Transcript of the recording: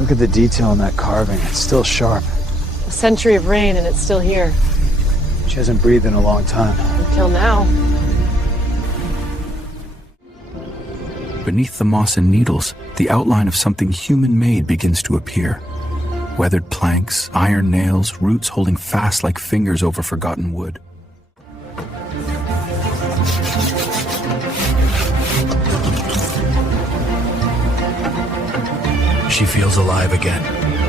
Look at the detail in that carving. It's still sharp. A century of rain and it's still here. She hasn't breathed in a long time. Until now. Beneath the moss and needles, the outline of something human-made begins to appear. Weathered planks, iron nails, roots holding fast like fingers over forgotten wood. She feels alive again.